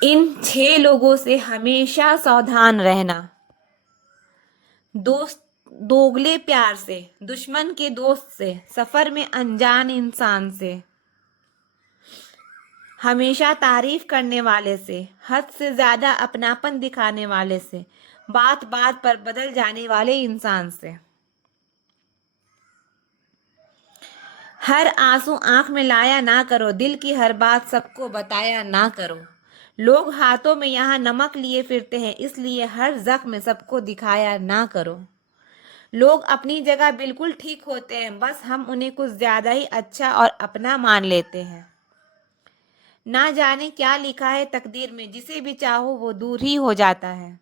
इन 6 लोगों से हमेशा सावधान रहना। दोस्त दोगले प्यार से, दुश्मन के दोस्त से, सफर में अनजान इंसान से, हमेशा तारीफ करने वाले से, हद से ज्यादा अपनापन दिखाने वाले से, बात बात पर बदल जाने वाले इंसान से। हर आंसू आंख में लाया ना करो, दिल की हर बात सबको बताया ना करो। लोग हाथों में यहाँ नमक लिए फिरते हैं, इसलिए हर जख्म सबको दिखाया ना करो। लोग अपनी जगह बिल्कुल ठीक होते हैं, बस हम उन्हें कुछ ज्यादा ही अच्छा और अपना मान लेते हैं। ना जाने क्या लिखा है तकदीर में, जिसे भी चाहो वो दूर ही हो जाता है।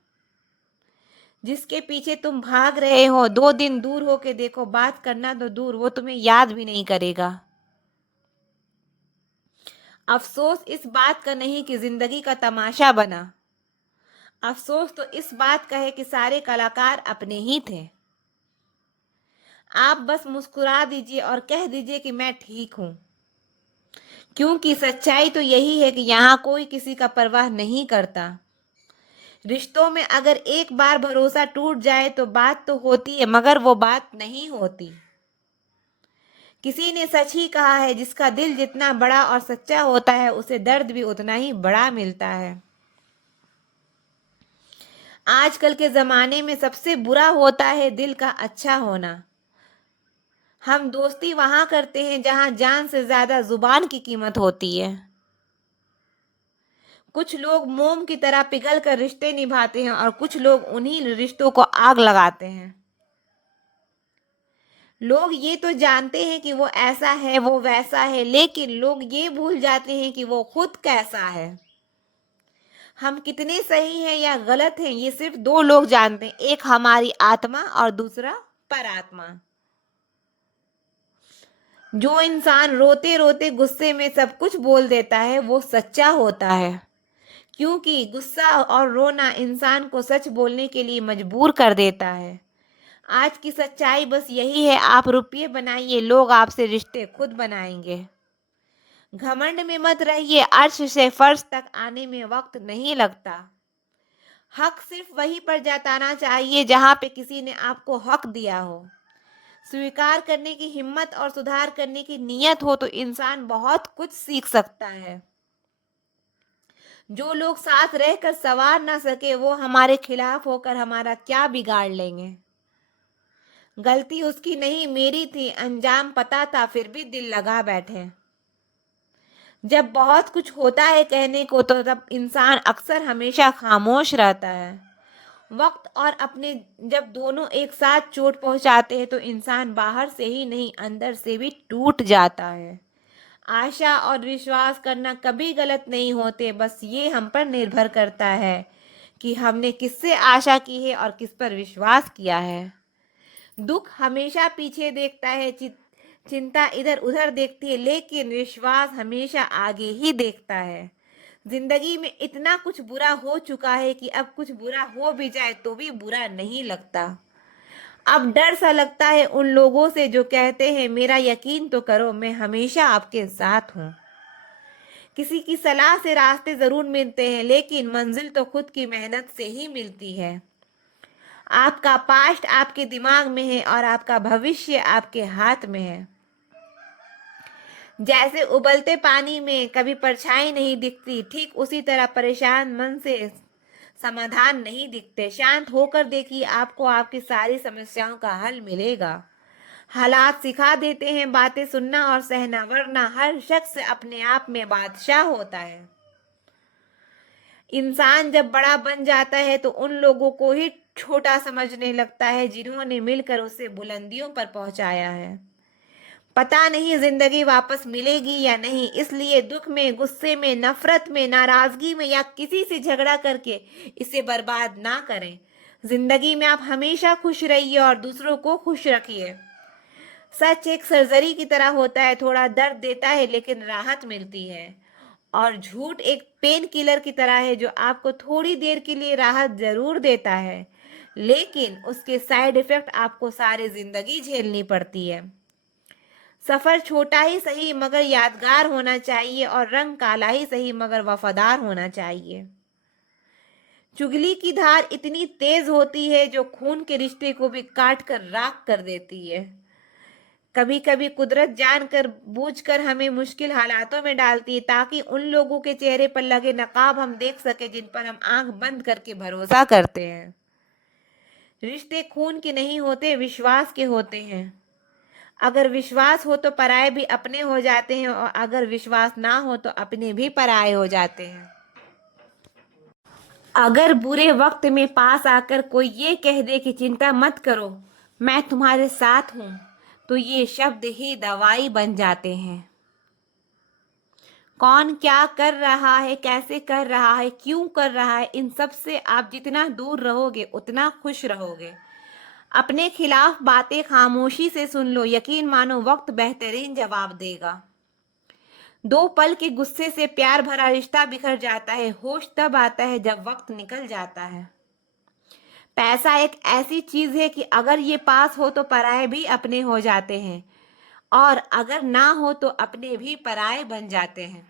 जिसके पीछे तुम भाग रहे हो, 2 दिन दूर होके देखो, बात करना तो दूर, वो तुम्हें याद भी नहीं करेगा। अफसोस इस बात का नहीं कि जिंदगी का तमाशा बना, अफसोस तो इस बात का है कि सारे कलाकार अपने ही थे। आप बस मुस्कुरा दीजिए और कह दीजिए कि मैं ठीक हूं, क्योंकि सच्चाई तो यही है कि यहाँ कोई किसी का परवाह नहीं करता। रिश्तों में अगर एक बार भरोसा टूट जाए तो बात तो होती है, मगर वो बात नहीं होती। किसी ने सच ही कहा है, जिसका दिल जितना बड़ा और सच्चा होता है, उसे दर्द भी उतना ही बड़ा मिलता है। आजकल के जमाने में सबसे बुरा होता है दिल का अच्छा होना। हम दोस्ती वहां करते हैं जहां जान से ज्यादा जुबान की कीमत होती है। कुछ लोग मोम की तरह पिघल कर रिश्ते निभाते हैं और कुछ लोग उन्हीं रिश्तों को आग लगाते हैं। लोग ये तो जानते हैं कि वो ऐसा है, वो वैसा है, लेकिन लोग ये भूल जाते हैं कि वो खुद कैसा है। हम कितने सही हैं या गलत हैं, ये सिर्फ 2 लोग जानते हैं, एक हमारी आत्मा और दूसरा परात्मा। जो इंसान रोते रोते गुस्से में सब कुछ बोल देता है, वो सच्चा होता है, क्योंकि गुस्सा और रोना इंसान को सच बोलने के लिए मजबूर कर देता है। आज की सच्चाई बस यही है, आप रुपये बनाइए, लोग आपसे रिश्ते खुद बनाएंगे। घमंड में मत रहिए, अर्श से फर्श तक आने में वक्त नहीं लगता। हक सिर्फ वहीं पर जताना चाहिए जहां पे किसी ने आपको हक दिया हो। स्वीकार करने की हिम्मत और सुधार करने की नीयत हो तो इंसान बहुत कुछ सीख सकता है। जो लोग साथ रहकर संवार ना सके, वो हमारे खिलाफ होकर हमारा क्या बिगाड़ लेंगे। गलती उसकी नहीं मेरी थी, अंजाम पता था फिर भी दिल लगा बैठे। जब बहुत कुछ होता है कहने को, तो तब इंसान अक्सर हमेशा खामोश रहता है। वक्त और अपने जब दोनों एक साथ चोट पहुंचाते हैं, तो इंसान बाहर से ही नहीं अंदर से भी टूट जाता है। आशा और विश्वास करना कभी गलत नहीं होते, बस ये हम पर निर्भर करता है कि हमने किससे आशा की है और किस पर विश्वास किया है। दुख हमेशा पीछे देखता है, चिंता इधर उधर देखती है, लेकिन विश्वास हमेशा आगे ही देखता है। जिंदगी में इतना कुछ बुरा हो चुका है कि अब कुछ बुरा हो भी जाए तो भी बुरा नहीं लगता। अब डर सा लगता है उन लोगों से जो कहते हैं मेरा यकीन तो करो, मैं हमेशा आपके साथ हूँ। किसी की सलाह से रास्ते जरूर मिलते हैं, लेकिन मंजिल तो खुद की मेहनत से ही मिलती है। आपका पास्ट आपके दिमाग में है और आपका भविष्य आपके हाथ में है। जैसे उबलते पानी में कभी परछाई नहीं दिखती, ठीक उसी तरह परेशान मन से समाधान नहीं दिखते। शांत होकर देखिए, आपको आपकी सारी समस्याओं का हल मिलेगा। हालात सिखा देते हैं बातें सुनना और सहना, वरना हर शख्स अपने आप में बादशाह होता है। इंसान जब बड़ा बन जाता है तो उन लोगों को ही छोटा समझने लगता है जिन्होंने मिलकर उसे बुलंदियों पर पहुंचाया है। पता नहीं जिंदगी वापस मिलेगी या नहीं, इसलिए दुख में, गुस्से में, नफरत में, नाराजगी में या किसी से झगड़ा करके इसे बर्बाद ना करें। जिंदगी में आप हमेशा खुश रहिए और दूसरों को खुश रखिए। सच एक सर्जरी की तरह होता है, थोड़ा दर्द देता है लेकिन राहत मिलती है। और झूठ एक पेन किलर की तरह है, जो आपको थोड़ी देर के लिए राहत जरूर देता है, लेकिन उसके साइड इफेक्ट आपको सारी जिंदगी झेलनी पड़ती है। सफर छोटा ही सही मगर यादगार होना चाहिए, और रंग काला ही सही मगर वफादार होना चाहिए। चुगली की धार इतनी तेज होती है जो खून के रिश्ते को भी काट कर राख कर देती है। कभी कभी कुदरत जानकर बूझकर हमें मुश्किल हालातों में डालती है ताकि उन लोगों के चेहरे पर लगे नकाब हम देख सके जिन पर हम आंख बंद करके भरोसा करते हैं। रिश्ते खून के नहीं होते, विश्वास के होते हैं। अगर विश्वास हो तो पराये भी अपने हो जाते हैं, और अगर विश्वास ना हो तो अपने भी पराये हो जाते हैं। अगर बुरे वक्त में पास आकर कोई ये कह दे कि चिंता मत करो, मैं तुम्हारे साथ हूं, तो ये शब्द ही दवाई बन जाते हैं। कौन क्या कर रहा है, कैसे कर रहा है, क्यों कर रहा है, इन सब से आप जितना दूर रहोगे उतना खुश रहोगे। अपने खिलाफ बातें खामोशी से सुन लो, यकीन मानो वक्त बेहतरीन जवाब देगा। दो पल के गुस्से से प्यार भरा रिश्ता बिखर जाता है, होश तब आता है जब वक्त निकल जाता है। पैसा एक ऐसी चीज है कि अगर ये पास हो तो पराये भी अपने हो जाते हैं, और अगर ना हो तो अपने भी पराये बन जाते हैं।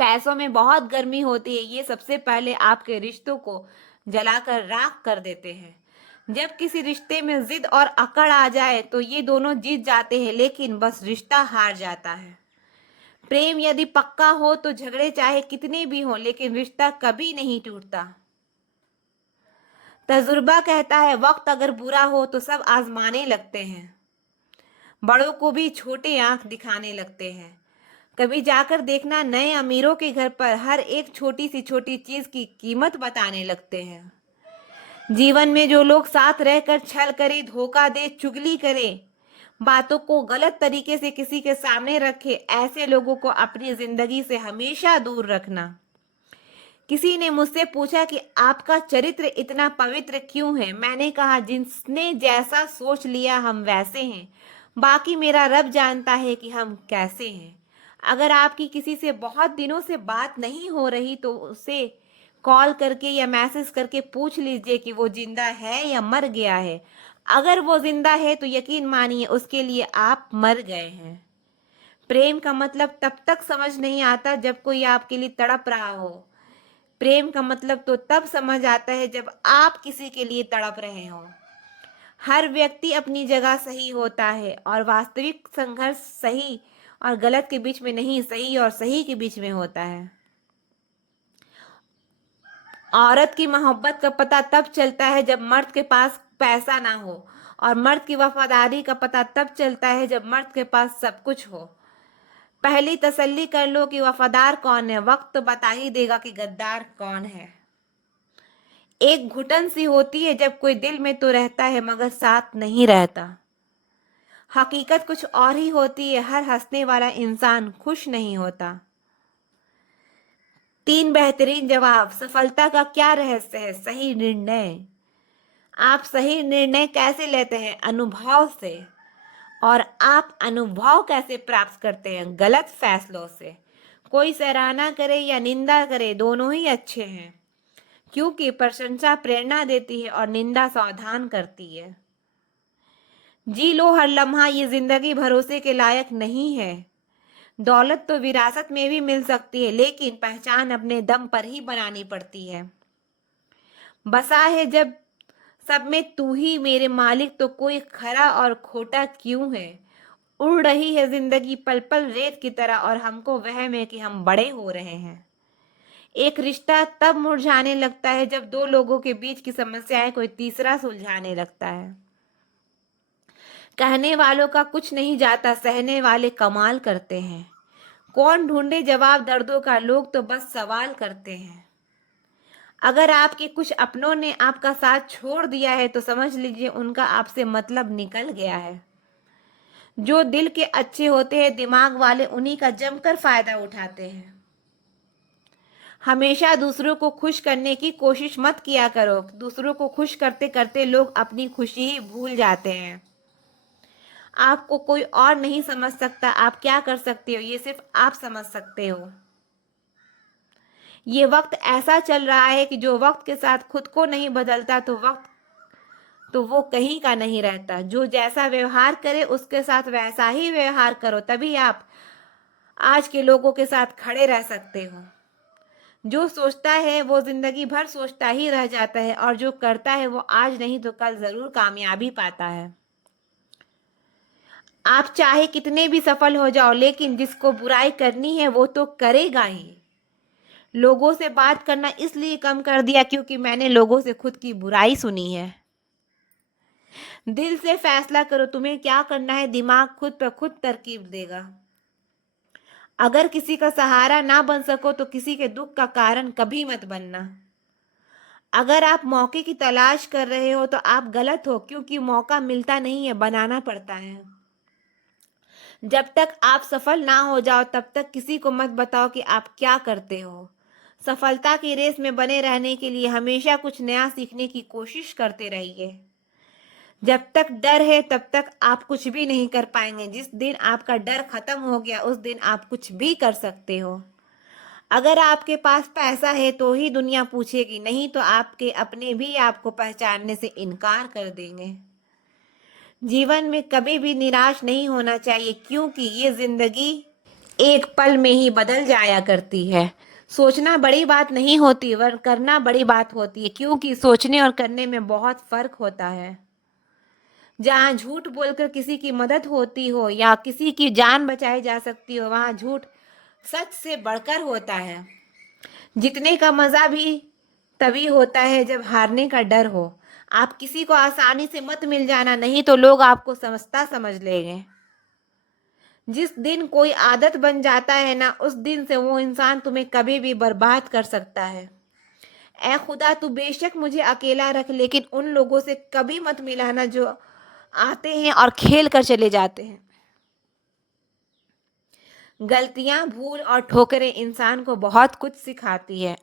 पैसों में बहुत गर्मी होती है, ये सबसे पहले आपके रिश्तों को जलाकर राख कर देते हैं। जब किसी रिश्ते में जिद और अकड़ आ जाए तो ये दोनों जीत जाते हैं, लेकिन बस रिश्ता हार जाता है। प्रेम यदि पक्का हो तो झगड़े चाहे कितने भी हो, लेकिन रिश्ता कभी नहीं टूटता। तजुर्बा कहता है वक्त अगर बुरा हो तो सब आजमाने लगते हैं, बड़ों को भी छोटे आंख दिखाने लगते हैं। कभी जाकर देखना, नए अमीरों के घर पर हर एक छोटी सी छोटी चीज की कीमत बताने लगते हैं। जीवन में जो लोग साथ रहकर छल करे, धोखा दे, चुगली करे, बातों को गलत तरीके से किसी के सामने रखे, ऐसे लोगों को अपनी जिंदगी से हमेशा दूर रखना। किसी ने मुझसे पूछा कि आपका चरित्र इतना पवित्र क्यों है। मैंने कहा, जिसने जैसा सोच लिया हम वैसे हैं, बाकी मेरा रब जानता है कि हम कैसे हैं। अगर आपकी किसी से बहुत दिनों से बात नहीं हो रही तो उसे कॉल करके या मैसेज करके पूछ लीजिए कि वो जिंदा है या मर गया है। अगर वो जिंदा है तो यकीन मानिए उसके लिए आप मर गए हैं। प्रेम का मतलब तब तक समझ नहीं आता जब कोई आपके लिए तड़प रहा हो। प्रेम का मतलब तो तब समझ आता है जब आप किसी के लिए तड़प रहे हो। हर व्यक्ति अपनी जगह सही होता है, और वास्तविक संघर्ष सही और गलत के बीच में नहीं, सही और सही के बीच में होता है। औरत की मोहब्बत का पता तब चलता है जब मर्द के पास पैसा ना हो, और मर्द की वफादारी का पता तब चलता है जब मर्द के पास सब कुछ हो। पहली तसल्ली कर लो कि वफादार कौन है, वक्त तो बता ही देगा कि गद्दार कौन है। एक घुटन सी होती है जब कोई दिल में तो रहता है मगर साथ नहीं रहता। हकीकत कुछ और ही होती है, हर हंसने वाला इंसान खुश नहीं होता। 3 बेहतरीन जवाब। सफलता का क्या रहस्य है? सही निर्णय। आप सही निर्णय कैसे लेते हैं? अनुभव से। और आप अनुभव कैसे प्राप्त करते हैं? गलत फैसलों से। कोई सराहना करे या निंदा करे, दोनों ही अच्छे हैं, क्योंकि प्रशंसा प्रेरणा देती है और निंदा सावधान करती है। जी लो हर लम्हा, ये जिंदगी भरोसे के लायक नहीं है। दौलत तो विरासत में भी मिल सकती है, लेकिन पहचान अपने दम पर ही बनानी पड़ती है। बसा है जब सब में तू ही मेरे मालिक, तो कोई खरा और खोटा क्यों है। उड़ रही है जिंदगी पल पल रेत की तरह, और हमको वहम है कि हम बड़े हो रहे हैं। एक रिश्ता तब मुरझाने लगता है जब दो लोगों के बीच की समस्याएं कोई तीसरा सुलझाने लगता है। कहने वालों का कुछ नहीं जाता, सहने वाले कमाल करते हैं। कौन ढूंढे जवाब दर्दों का, लोग तो बस सवाल करते हैं। अगर आपके कुछ अपनों ने आपका साथ छोड़ दिया है तो समझ लीजिए उनका आपसे मतलब निकल गया है। जो दिल के अच्छे होते हैं, दिमाग वाले उन्हीं का जमकर फायदा उठाते हैं। हमेशा दूसरों को खुश करने की कोशिश मत किया करो। दूसरों को खुश करते करते लोग अपनी खुशी ही भूल जाते हैं। आपको कोई और नहीं समझ सकता, आप क्या कर सकते हो ये सिर्फ आप समझ सकते हो। ये वक्त ऐसा चल रहा है कि जो वक्त के साथ खुद को नहीं बदलता तो वक्त तो वो कहीं का नहीं रहता। जो जैसा व्यवहार करे उसके साथ वैसा ही व्यवहार करो, तभी आप आज के लोगों के साथ खड़े रह सकते हो। जो सोचता है वो जिंदगी भर सोचता ही रह जाता है, और जो करता है वो आज नहीं तो कल जरूर कामयाबी पाता है। आप चाहे कितने भी सफल हो जाओ, लेकिन जिसको बुराई करनी है वो तो करेगा ही। लोगों से बात करना इसलिए कम कर दिया क्योंकि मैंने लोगों से खुद की बुराई सुनी है। दिल से फैसला करो तुम्हें क्या करना है, दिमाग खुद पर खुद तरकीब देगा। अगर किसी का सहारा ना बन सको तो किसी के दुख का कारण कभी मत बनना। अगर आप मौके की तलाश कर रहे हो तो आप गलत हो, क्योंकि मौका मिलता नहीं है, बनाना पड़ता है। जब तक आप सफल ना हो जाओ तब तक किसी को मत बताओ कि आप क्या करते हो। सफलता की रेस में बने रहने के लिए हमेशा कुछ नया सीखने की कोशिश करते रहिए। जब तक डर है तब तक आप कुछ भी नहीं कर पाएंगे। जिस दिन आपका डर खत्म हो गया उस दिन आप कुछ भी कर सकते हो। अगर आपके पास पैसा है तो ही दुनिया पूछेगी, नहीं तो आपके अपने भी आपको पहचानने से इनकार कर देंगे। जीवन में कभी भी निराश नहीं होना चाहिए, क्योंकि ये जिंदगी एक पल में ही बदल जाया करती है। सोचना बड़ी बात नहीं होती, वरन करना बड़ी बात होती है, क्योंकि सोचने और करने में बहुत फर्क होता है। जहाँ झूठ बोलकर किसी की मदद होती हो या किसी की जान बचाई जा सकती हो, वहाँ झूठ सच से बढ़कर होता है। जीतने का मजा भी तभी होता है जब हारने का डर हो। आप किसी को आसानी से मत मिल जाना, नहीं तो लोग आपको समझता समझ लेंगे। जिस दिन कोई आदत बन जाता है ना, उस दिन से वो इंसान तुम्हें कभी भी बर्बाद कर सकता है। ऐ खुदा तू बेशक मुझे अकेला रख, लेकिन उन लोगों से कभी मत मिलाना जो आते हैं और खेल कर चले जाते हैं। गलतियां, भूल और ठोकरें इंसान को बहुत कुछ सिखाती है।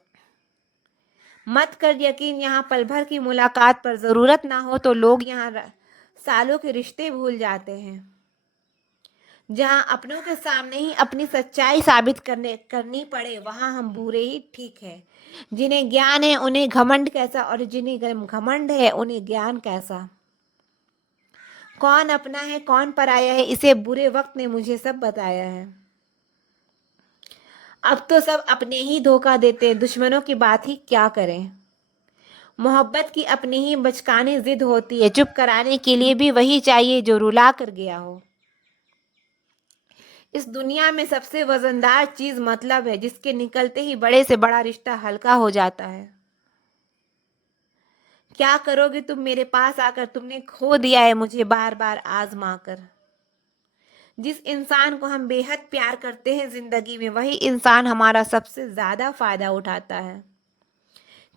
मत कर यकीन, यहाँ पल भर की मुलाकात पर जरूरत ना हो तो लोग यहाँ सालों के रिश्ते भूल जाते हैं। जहाँ अपनों के सामने ही अपनी सच्चाई साबित करनी पड़े, वहाँ हम बुरे ही ठीक है। जिन्हें ज्ञान है उन्हें घमंड कैसा, और जिन्हें घमंड है उन्हें ज्ञान कैसा। कौन अपना है कौन पराया है, इसे बुरे वक्त ने मुझे सब बताया है। अब तो सब अपने ही धोखा देते हैं, दुश्मनों की बात ही क्या करें। मोहब्बत की अपनी ही बचकानी जिद होती है, चुप कराने के लिए भी वही चाहिए जो रुला कर गया हो। इस दुनिया में सबसे वजनदार चीज मतलब है, जिसके निकलते ही बड़े से बड़ा रिश्ता हल्का हो जाता है। क्या करोगे तुम मेरे पास आकर, तुमने खो दिया है मुझे बार बार आजमा कर। जिस इंसान को हम बेहद प्यार करते हैं जिंदगी में, वही इंसान हमारा सबसे ज्यादा फायदा उठाता है,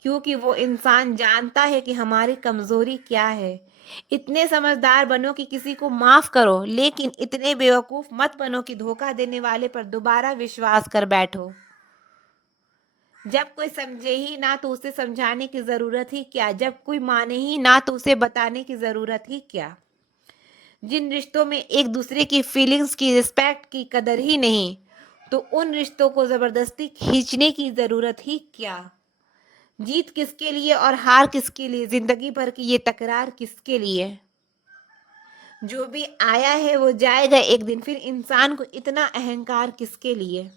क्योंकि वो इंसान जानता है कि हमारी कमजोरी क्या है। इतने समझदार बनो कि किसी को माफ करो, लेकिन इतने बेवकूफ मत बनो कि धोखा देने वाले पर दोबारा विश्वास कर बैठो। जब कोई समझे ही ना तो उसे समझाने की जरूरत ही क्या, जब कोई माने ही ना तो उसे बताने की जरूरत ही क्या। जिन रिश्तों में एक दूसरे की फीलिंग्स की, रिस्पेक्ट की कदर ही नहीं, तो उन रिश्तों को जबरदस्ती खींचने की जरूरत ही क्या। जीत किसके लिए और हार किसके लिए, जिंदगी भर की ये तकरार किसके लिए। जो भी आया है वो जाएगा एक दिन, फिर इंसान को इतना अहंकार किसके लिए।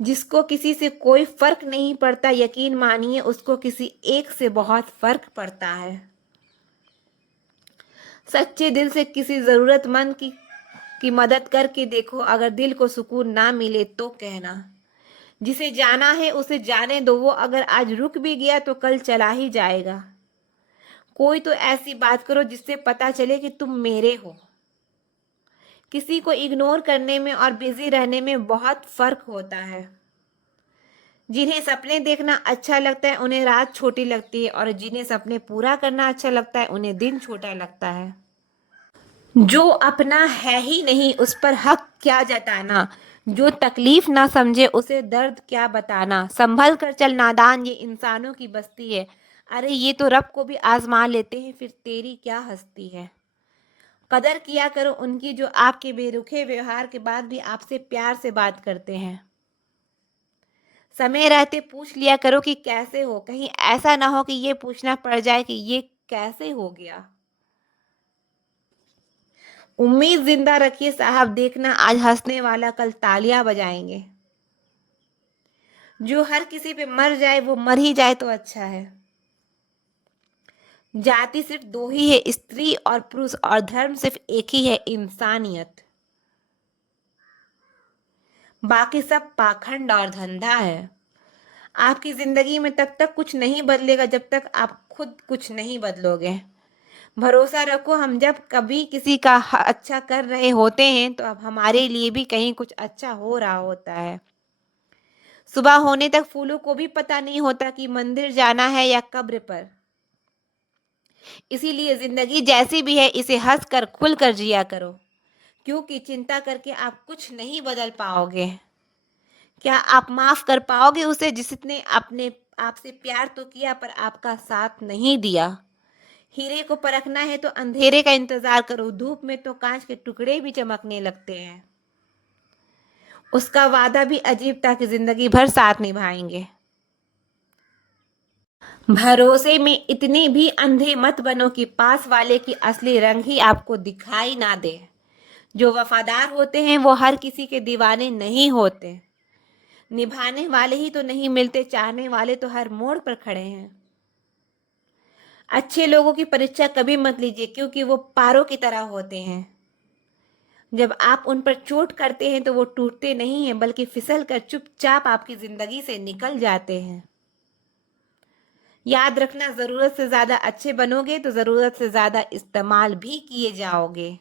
जिसको किसी से कोई फर्क नहीं पड़ता, यकीन मानिए उसको किसी एक से बहुत फर्क पड़ता है। सच्चे दिल से किसी जरूरतमंद की मदद करके देखो, अगर दिल को सुकून ना मिले तो कहना। जिसे जाना है उसे जाने दो, वो अगर आज रुक भी गया तो कल चला ही जाएगा। कोई तो ऐसी बात करो जिससे पता चले कि तुम मेरे हो। किसी को इग्नोर करने में और बिजी रहने में बहुत फर्क होता है। जिन्हें सपने देखना अच्छा लगता है उन्हें रात छोटी लगती है, और जिन्हें सपने पूरा करना अच्छा लगता है उन्हें दिन छोटा लगता है। जो अपना है ही नहीं उस पर हक क्या जताना, जो तकलीफ ना समझे उसे दर्द क्या बताना। संभल कर चल नादान, ये इंसानों की बस्ती है। अरे ये तो रब को भी आजमा लेते हैं, फिर तेरी क्या हस्ती है। कदर किया करो उनकी जो आपके बेरुखे व्यवहार के बाद भी आपसे प्यार से बात करते हैं। समय रहते पूछ लिया करो कि कैसे हो, कहीं ऐसा ना हो कि ये पूछना पड़ जाए कि ये कैसे हो गया। उम्मीद जिंदा रखिए साहब, देखना आज हंसने वाला कल तालियां बजाएंगे। जो हर किसी पे मर जाए वो मर ही जाए तो अच्छा है। जाति सिर्फ दो ही है, स्त्री और पुरुष, और धर्म सिर्फ एक ही है, इंसानियत। बाकी सब पाखंड और धंधा है। आपकी जिंदगी में तब तक कुछ नहीं बदलेगा जब तक आप खुद कुछ नहीं बदलोगे। भरोसा रखो, हम जब कभी किसी का अच्छा कर रहे होते हैं तो अब हमारे लिए भी कहीं कुछ अच्छा हो रहा होता है। सुबह होने तक फूलों को भी पता नहीं होता कि मंदिर जाना है या कब्र पर। इसीलिए जिंदगी जैसी भी है इसे हंस कर खुल कर जिया करो, क्योंकि चिंता करके आप कुछ नहीं बदल पाओगे। क्या आप माफ कर पाओगे उसे जिसने अपने आपसे प्यार तो किया पर आपका साथ नहीं दिया। हीरे को परखना है तो अंधेरे का इंतजार करो, धूप में तो कांच के टुकड़े भी चमकने लगते हैं। उसका वादा भी अजीब था कि जिंदगी भर साथ निभाएंगे। भरोसे में इतने भी अंधे मत बनो कि पास वाले की असली रंग ही आपको दिखाई ना दे। जो वफादार होते हैं वो हर किसी के दीवाने नहीं होते। निभाने वाले ही तो नहीं मिलते, चाहने वाले तो हर मोड़ पर खड़े हैं। अच्छे लोगों की परीक्षा कभी मत लीजिए, क्योंकि वो पारों की तरह होते हैं। जब आप उन पर चोट करते हैं तो वो टूटते नहीं हैं, बल्कि फिसल कर चुपचाप आपकी जिंदगी से निकल जाते हैं। याद रखना, जरूरत से ज्यादा अच्छे बनोगे तो जरूरत से ज्यादा इस्तेमाल भी किए जाओगे।